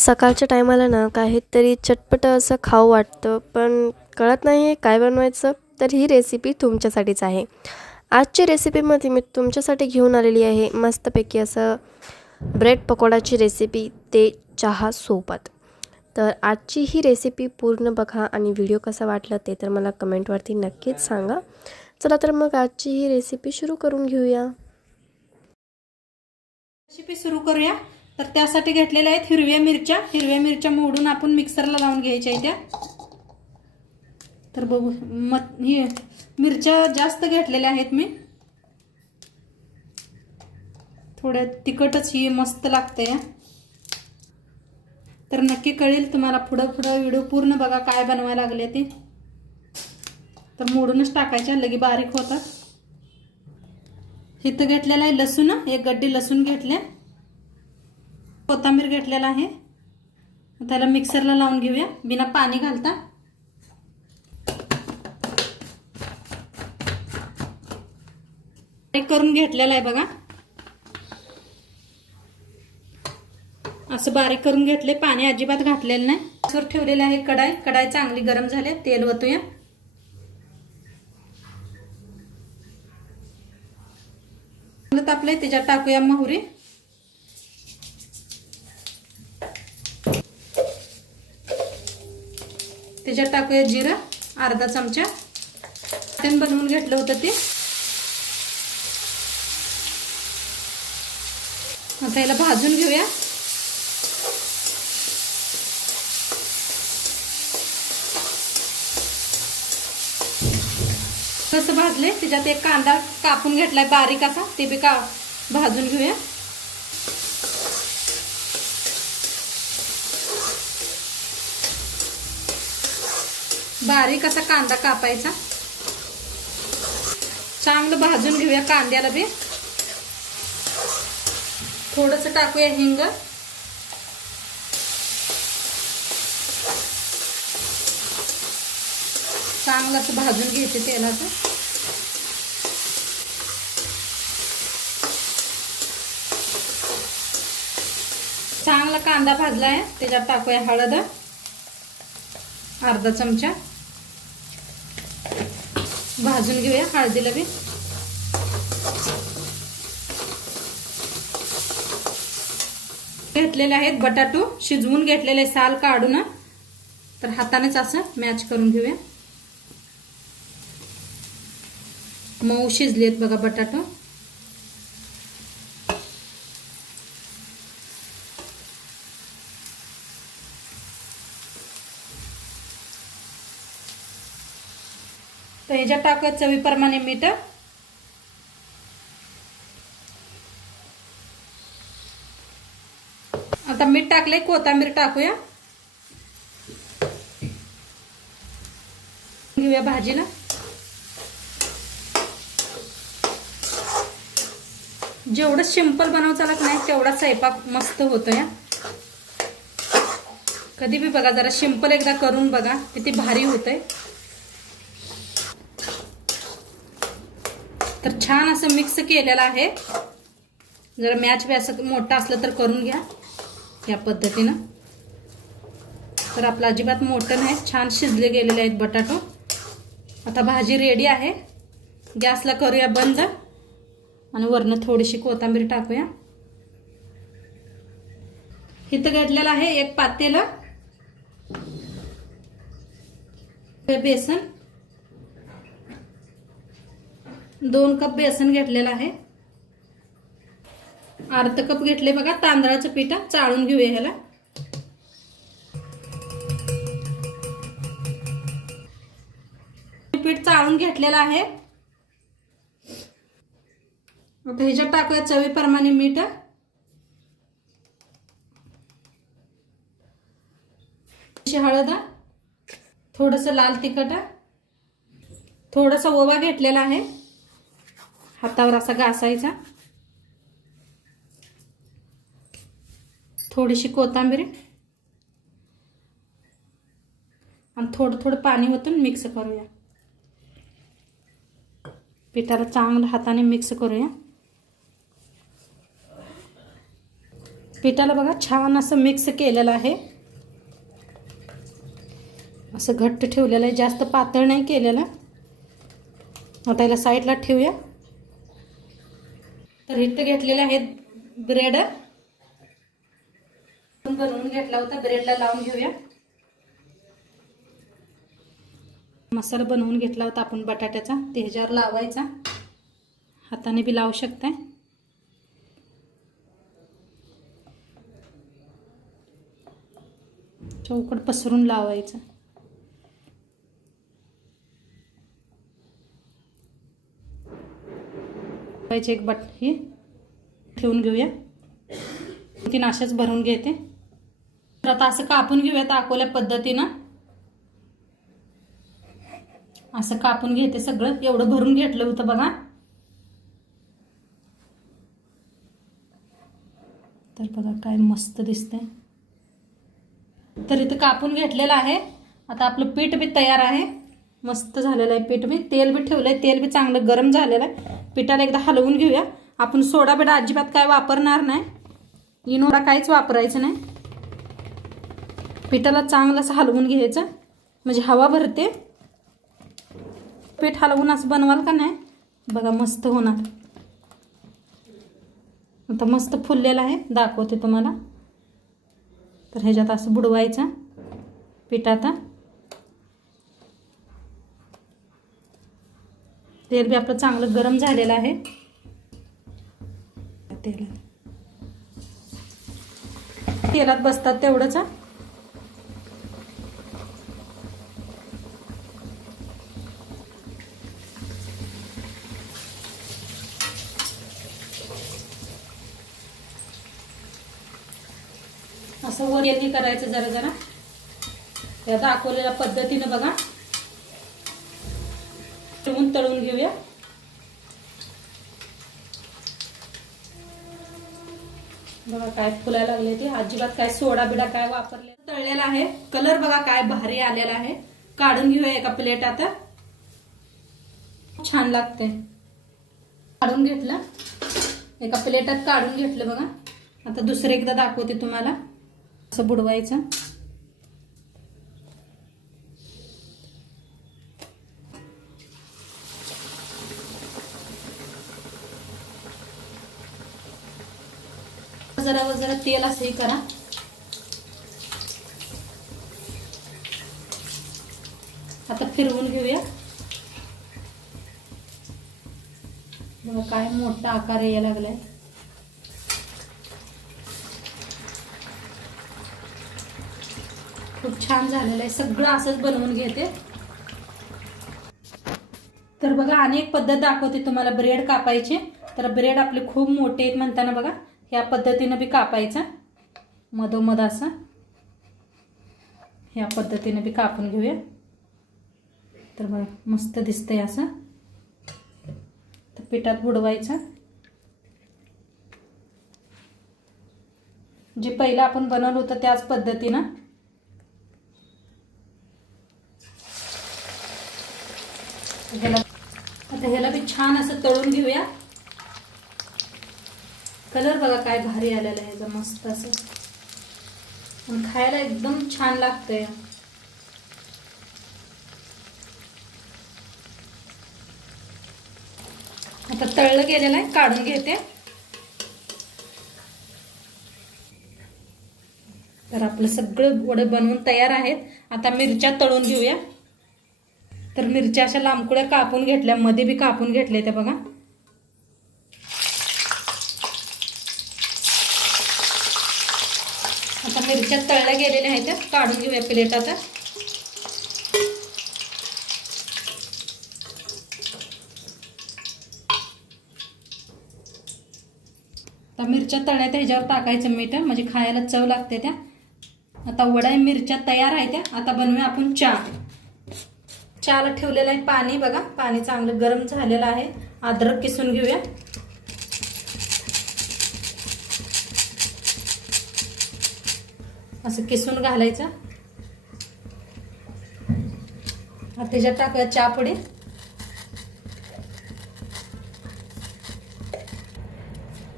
सकाळच्या टायमाला ना काहीतरी चटपट असं खावं वाटतं, पण कळत नाही आहे काय बनवायचं. तर ही रेसिपी तुमच्यासाठीच आहे. आजची रेसिपीमध्ये मी तुमच्यासाठी घेऊन आलेली आहे मस्तपैकी असं ब्रेड पकोडाची रेसिपी, ते चहासोबत. तर आजची ही रेसिपी पूर्ण बघा आणि व्हिडिओ कसा वाटला ते तर मला कमेंटवरती नक्कीच सांगा. चला तर मग आजची ही रेसिपी सुरू करून घेऊया. रेसिपी सुरू करूया. तर त्यासाठी घेतलेल्या आहेत हिरव्या मिरच्या मोडून आपण मिक्सरला लावून घ्यायच्या आहेत त्या. तर बघू ही मिरच्या जास्त घेतलेल्या आहेत मी. थोड्या तिखटच ही मस्त लागते. तर नक्की कळेल तुम्हाला पुढं व्हिडिओ पूर्ण बघा काय बनवायला लागले ते. तर मोडूनच टाकायच्या, लगे बारीक होतात. इथं घेतलेला आहे लसूण, एक गड्डी लसूण घेतले, कोथिंबीर घेतलेला आहे. त्याला मिक्सरला लावून घेऊया बिना पाणी घालता. बारीक करून घेतलेला आहे बघा, असं बारीक करून घेतले, पाणी अजिबात घातलेलं नाही. गॅसवर ठेवलेलं आहे कढाई चांगली गरम झाली, तेल ओतूया. तापले त्याच्यात टाकूया मोहरी, त्याच्यात टाकूया जिरा अर्धा चमचा. बनवून घेतलं होतं ते. आता याला भाजून घेऊया. कसं भाजले त्याच्यात एक कांदा कापून घेतलाय बारीक असा, ते बी भाजून घेऊया. बारीक असा कांदा कापायचा, चांगलं भाजून घेऊया कांद्याला बी. थोडस टाकूया हिंग, चांगलं असं भाजून घ्यायचे तेलात. चांगला कांदा भाजलाय, त्याच्यात टाकूया हळद अर्धा चमचा, भाजून घेऊया हळदीला बी. घेतलेले आहेत बटाटो, शिजवून घेतलेले, साल काढून. तर हातानेच असं मॅच करून घेऊया. मऊ शिजलेत बघा बटाटो. तर ह्याच्यात टाकूया चवीप्रमाणे मीठ. आता मीठ टाकले, कोथिंबीर टाकूया. घेऊया भाजीला. जेवढं सिंपल बनव चालत नाही तेवढा स्वयंपाक मस्त होतो या. कधी बी बघा, जरा सिंपल एकदा करून बघा, किती भारी होतंय. तर छान असं मिक्स केलेलं आहे. जरा मॅच बी असं मोठा असलं तर करून घ्या या पद्धतीनं. तर आपलं अजिबात मोठं नाही, छान शिजले गेलेले आहेत बटाटो. आता भाजी रेडी आहे. गॅसला करूया बंद आणि वरनं थोडीशी कोथिंबीर टाकूया. इथं घेतलेलं आहे एक पातेलं, बेसन 2 कप बेसन घेतलेलं आहे. अर्धा कप घेतले बघा तांदळाचं पीठ, चाळून घेऊया ह्याला. पीठ चाळून घेतलेलं आहे. आता ह्याच्यात टाकूया चवीप्रमाणे मीठ, हळद, थोडस लाल तिखट, थोडासा ओवा घेतलेला आहे, हातावर असा घासायचा. थोडीशी कोथिंबीर आणि थोडं पाणी ओतून मिक्स करूया. पिठाला चांगलं हाताने मिक्स करूया. पिठाला बघा छान असं मिक्स केलेलं आहे, असं घट्ट ठेवलेलं आहे, जास्त पातळ नाही केलेलं. आता याला साईडला ठेवूया. तर इथं घेतलेले आहेत ब्रेड, बनवून घेतला होता, ब्रेडला लावून घेऊया. मसाला बनवून घेतला होता आपण बटाट्याचा, ते ह्याच्यावर लावायचा. हाताने बी लावू शकताय. चौकट पसरून लावायचं. एक बट हे ठेवून घेऊया. 3 अशाच भरून घेते. तर आता असं कापून घेऊया दाखवल्या पद्धतीनं. असं कापून घेते सगळं. एवढं भरून घेतलं होतं बघा. तर बघा काय मस्त दिसतंय. तर इथं कापून घेतलेलं आहे. आता आपलं पीठ बी तयार आहे. मस्त झालेलं आहे पीठ बी. तेल बी ठेवलंय, तेल बी चांगलं गरम झालेलं आहे. पिठाला एकदा हलवून घेऊया. आपण सोडा बिडा अजिबात काय वापरणार नाही, इनोडा काहीच वापरायचं नाही. पिठाला चांगलं असं हलवून घ्यायचं, म्हणजे हवा भरते. पीठ हलवून असं बनवाल का नाही बघा मस्त होणार. आता मस्त फुललेलं आहे, दाखवते तुम्हाला. तर ह्याच्यात असं बुडवायचं पिठात. तेल बी आपलं चांगलं गरम झालेलं आहे. तेलात बसतात तेवढंच. असं वरही करायचं जरा जरा, त्या दाखवलेल्या पद्धतीनं बघा. तळून घेऊया. बघा काय फुलायला लागले ते. अजिबात काय सोडा बिडा काय वापरले. तळलेला आहे. कलर बघा काय भारी आलेला आहे. काढून घेऊया एका प्लेटात. छान लागते. काढून घेतलं एका प्लेटात, काढून घेतलं बघा. आता दुसरं एकदा दाखवते तुम्हाला. असं बुडवायचं. जरा तेल असंही करा. आता फिरवून घेऊया. बघा काय मोठा आकार यायला लागलाय. खूप छान झालेलं आहे. सगळं असंच बनवून घेते. तर बघा अनेक पद्धत दाखवते तुम्हाला ब्रेड कापायचे. तर ब्रेड आपले खूप मोठे आहेत म्हणताना बघा ह्या पद्धतीनं बी कापायचं, मधोमध असं ह्या पद्धतीनं बी कापून घेऊया. तर बघा मस्त दिसतंय असं. तर पिठात बुडवायचं. जे पहिलं आपण बनवलं होतं त्याच पद्धतीनं. आता ह्याला बी छान असं तळून घेऊया. कलर बघा काय भारी आलेला आहे मस्त असं. आणि खायला एकदम छान लागतंय. आता तळलं गेलेलं आहे, काढून घेते. तर आपलं सगळं वडे बनवून तयार आहेत. आता मिरच्या तळून घेऊया. तर मिरच्या अशा लांबकुड्या कापून घेतल्या, मध्ये बी कापून घेतल्या त्या बघा. आता मिरच्या तळल्या गेलेल्या आहेत, काढून घेऊया प्लेटात. आता मिरच्या तळल्या त्या ह्याच्यावर टाकायचं मीठ, म्हणजे खायला चव लागते त्या. आता वड्या मिरच्या तयार आहेत त्या. आता बनवूया आपण चहा. चहाला ठेवलेलं आहे पाणी बघा. पाणी चांगलं गरम झालेलं आहे. अद्रक किसून घेऊया. असं किसून घालायचं. आता त्याच्यात टाकूया चहापुडी.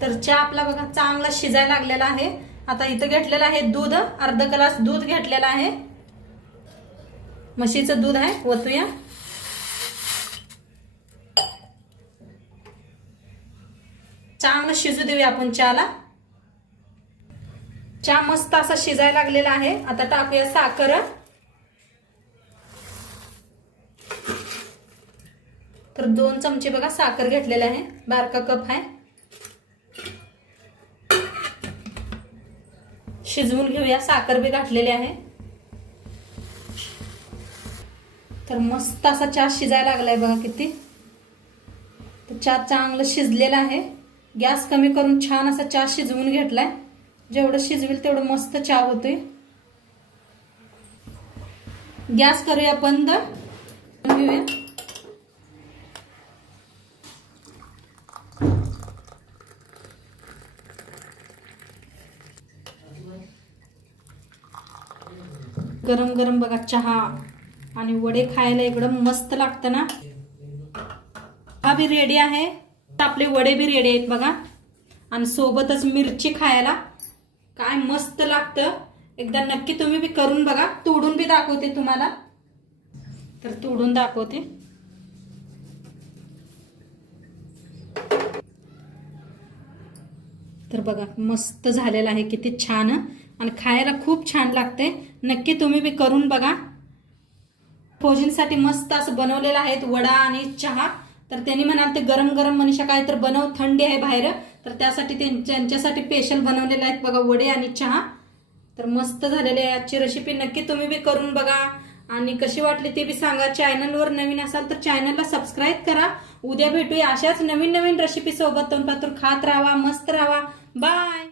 तर चहा आपला बघा चांगला शिजायला लागलेला आहे. आता इथं घेतलेलं आहे दूध, अर्धा ग्लास दूध घेतलेलं आहे, म्हशीचं दूध आहे, ओतूया. चांगलं शिजू देऊया आपण चहाला. चहा मस्त असा शिजायला लागलेला आहे. आता टाकूया साखर. तर 2 चमचे बघा साखर घेतलेले आहे, बारका कप आहे. शिजवून घेऊया. साखर बी घातलेली आहे. तर मस्त असा चहा शिजायला लागलाय बघा किती. तर चहा चांगलं शिजलेला आहे. गॅस कमी करून छान असा चहा शिजवून घेतलाय. जेवढं शिजवेल तेवढं मस्त चहा होतोय. गॅस करूया बंद. घेऊया. गरम गरम बघा चहा आणि वडे खायला एकदम मस्त लागतं ना. हा बी रेडी आहे. आपले वडे बी रेडी आहेत बघा. आणि सोबतच मिरची खायला काय मस्त लागतं. एकदा नक्की तुम्ही बी करून बघा. तोडून बी दाखवते तुम्हाला. तर तोडून दाखवते. तर बघा मस्त झालेला आहे, किती छान आणि खायला खूप छान लागते. नक्की तुम्ही बी करून बघा. फौजींसाठी मस्त असं बनवलेलं आहे वडा आणि चहा. तर त्यांनी म्हणाल ते गरम गरम मनीषा काय तर बनव, थंडी आहे बाहेर, तर त्यासाठी त्यांच्यासाठी स्पेशल बनवलेले आहेत बघा वडे आणि चहा. तर मस्त झालेली आहे आजची रेसिपी. नक्की तुम्ही बी करून बघा आणि कशी वाटली ते बी सांगा. चॅनलवर नवीन असाल तर चॅनलला सबस्क्राईब करा. उद्या भेटूया अशाच नवीन नवीन रेसिपी सोबत. तोंडपातूर खात राहा, मस्त राहा. बाय.